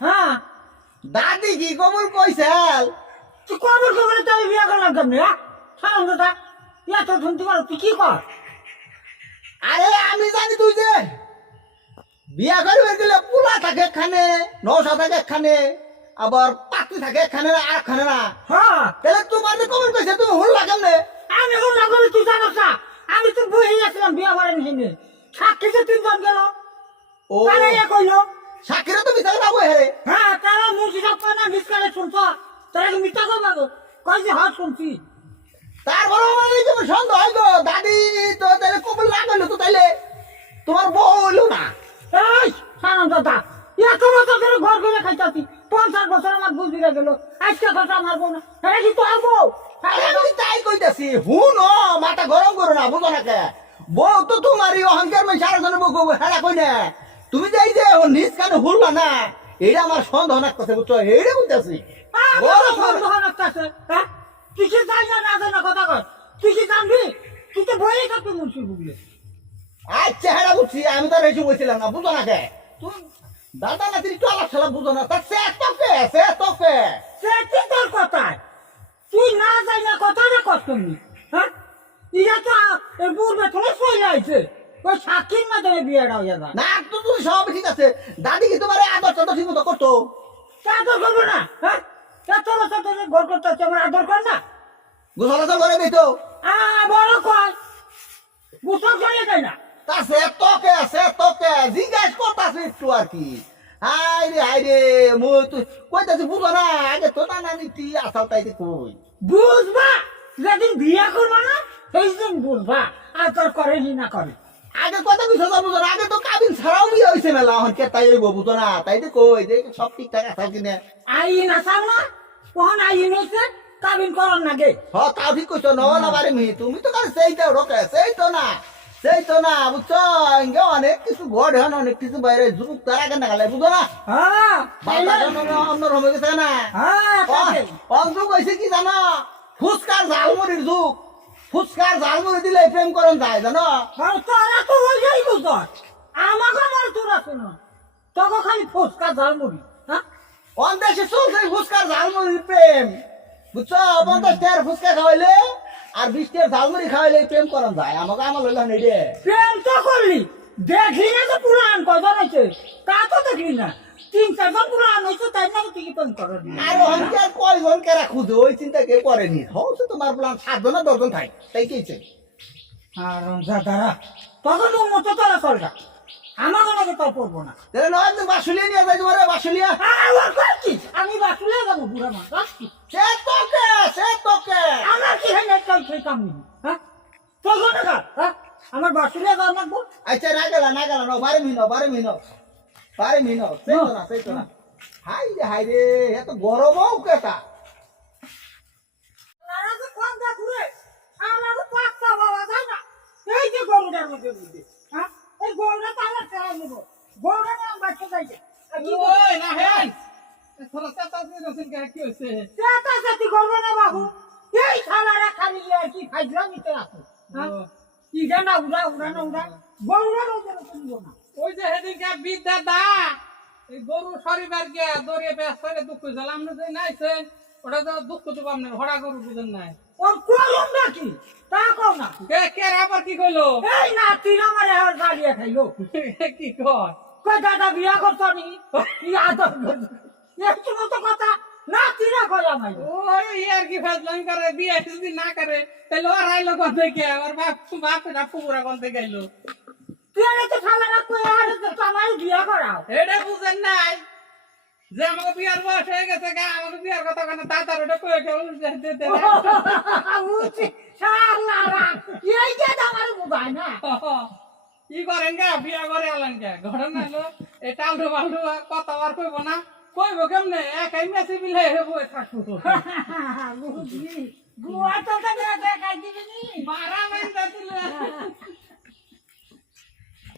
হ্যাঁ দাদি কি কবুল কইছাল তুই কবর কবরে তাই বিয়া করলাম কেমনি হ্যাঁ সালাম দাদা ইয়া তো শুনতে পারো তুই কি কর আরে আমি জানি তুই যে বিয়া করবে গেলে পুলা থাকে এখানে নশা থাকে এখানে আবার পাতি থাকে এখানে না আর এখানে না হ্যাঁ তাহলে তোমার যে কবুল কইছে তুমি হুল্লা কেমনে আমি এখন লাগলে তুই জানোস না আমি তো বই আসলাম বিয়া করেন হিনে সাক্ষী যে তিনজন গেল ও তারা ইয়ে কইলো সাক্ষীরা তো বিচারে যাবো হেরে হ্যাঁ তারা মুন্সি সব কয় না মিসকালে শুনছ তারা কি মিথ্যা কর মাগো কয় যে হ্যাঁ শুনছি তারপরে আমার এই যে সন্দেহ হয় গো দাদি তো তাহলে কবুল না করলো তো তাইলে তোমার বউ হইলো না এই সালাম দাদা এত বছর ধরে ঘর করে খাইতাছি 50 বছর আমার বুঝ দিলে গেল আজকে কথা আমার বউ না এটা কি তোর বউ আরে আমি তাই কইতাছি হুন মাথা গরম করো না বুঝো না কে বউ তো তোমারই অহংকার মানে সারা জনের বউ হেরা কই না তুমি যে এই যে নিজ কানে হুলবা না এইটা আমার সন্দেহ লাগতেছে বুঝছো এইটা বুঝতেছি বড় সন্দেহ লাগতাছে হ্যাঁ তুই কি জানি না জানা কথা কয় তুই কি জানবি তুই তো বইয়ে থাকবি মুন্সি বুঝলে আচ্ছা হেরা বুঝছি আমি তো রেসি বলছিলাম না বুঝো না কে তুমি দাদা না তিনি টলা খেলা বুঝো না তা সে তোকে সে কি তোর কথায় তুই না যাই না কথাটা কষ্ট নি হ্যাঁ ইয়া তো এই বুড়বে তোর সই আইছে ওই সাক্ষীর মাধ্যমে বিয়েটা হয়ে যায় না তো তুমি সব ঠিক আছে দাদি কি তোমার আদর চাদর ঠিক মতো করতো তা আদর করবো না হ্যাঁ এত বছর ধরে ঘর করতে হচ্ছে আমার আদর কর না গোসল আদর করে দিত বড় কর গুসল করে দেয় না তা সে তোকে জিজ্ঞাস করতাছে একটু আর কি হাই রে মু তুই কইতাছি বুঝো না আগে তো না নানি তুই আসাল তাইতে কই বুঝবা যেদিন বিয়ে করবা না সেই দিন বুঝবা আদর করে কি না করে আগে কথা বুঝো না বুঝো না আগে তো কাবিন ছাড়াও বিয়ে হইছে মেলা এখন কে তাই হইব বুঝো না তাইতে কই যে সব ঠিকঠাক আসাল কিনে আইন আসাল না কখন আইন হয়েছে কাবিন করার নাগে তাও ঠিক কইছো না বারে মি তুমি তো কাল সেইটা রোকে সেই তো না বুঝছো ইঙ্গে অনেক কিছু ঘটে অনেক কিছু বাইরে যুগ তার আগে না গেলে বুঝো না হ্যাঁ অন্যরকম হয়ে গেছে না হ্যাঁ অঞ্জুক হয়েছে কি জানো ফুচকার ঝালমুড়ির যুগ ফুচকার ঝালমুড়ি দিলে প্রেম করেন যায় জানো তোরা তো ওইটাই বুঝত আমাকে আমার তোর আছে না তোকে খালি ফুচকা ঝালমুড়ি হ্যাঁ অন্দেশে চলছে ফুচকার ঝালমুড়ির প্রেম বুঝছো 50 টাকার ফুচকা খাওয়াইলে আর 20 টাকার ঝালমুড়ি খাওয়াইলে প্রেম করেন যায় আমাকে আমার লইল নেই রে প্রেম তো করলি দেখলি না তো পুরান কজন হয়েছে তা তো দেখলি না 3-4 পুরান হয়েছে তাই না তুই প্রেম করেন আর অহংকার কয়জন কেরা খুঁজে ওই চিন্তা কেউ করেনি হচ্ছে তোমার প্লান 7 জন 10 জন থাই তাই কেছে আর দাদা তখন উন্নত তোরা চলটা আমাকে নাকি তো পড়বো না তাহলে নয় তুমি বাসুলিয়া নিয়ে যাই তোমার বাসুলিয়া আমি বাসুলে যাবো বুড়া মা সে তোকে আমার কি হয় না সেই কাম নেই হ্যাঁ তখন টাকা হ্যাঁ আমার বাসুলে যাওয়া লাগবো আচ্ছা না গেল না বারে মিনো সেই তো না হাই রে এত গরম হোক কেটা এই যে গরুটার মধ্যে হ্যাঁ এই গরুটা তো আমার খেলা নেবো গরুটা নিয়ে বাচ্চা যাইছে ওই না হেন তোরা চাতাছি রসিন কে কি হইছে চেঁচাচেঁচি করবো না বাবু এই খালারা খালি আর কি ফাইজলাম নিতে আছে হ্যাঁ কি জানা উড়া গরুরা নিবো না ওই যে হেদিন কে বিদ্যা দা এই গরু শরীবার কে দরিয়ে বেশ করে দুঃখ হইছিল আপনি যে নাইছেন ওটা তো দুঃখ তো আপনার হড়া গরু বুঝেন নাই ওর কলম নাকি তা কও না কে আবার কি কইলো এই নাতির আমার আর গালিয়া খাইলো কি কয় কই দাদা বিয়া করছো নি আদর একটু মতো কথা নাতিরা কই আমায় ওই ইয়ার কি ফাজলাম করে বিয়ে যদি না করে তাহলে ওর আইলো কোন থেকে ওর বাপটা পুরা কোন থেকে আইলো তুই তো খালারা কই আর তো আমার বিয়া করাও এটা বুঝেন নাই যে আমাকে বিয়ার বয়স হয়ে গেছে গা আমাকে বিয়ার কথা কেন তাড়াতাড়ি ওটা কয়ে কেউ দিতে বুঝছি শালারা এই যে আমার বুঝায় না কি করেন গা বিয়া করে আলেন গা ঘটনা হলো এই টালটু পাল্টু কথা আর কইব না কইব কেমনে একাই মেসি বিলে বয়ে থাকবো বুঝলি গুয়া তো দেখাই দিবি নি মারা মাইন দিলে